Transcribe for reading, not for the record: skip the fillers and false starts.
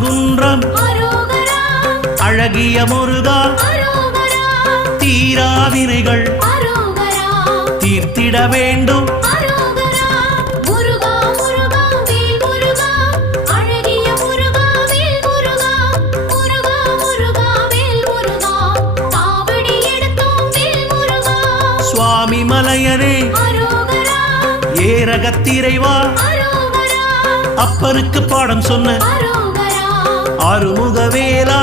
திருப்பரங்குன்றம் அழகிய முருகா தீராவினைகள் தீர்த்திட வேண்டும் சுவாமி மலையனே ஏரகத்திரைவா அப்பனுக்கு பாடம் சொன்ன ஆறுமுகவேலா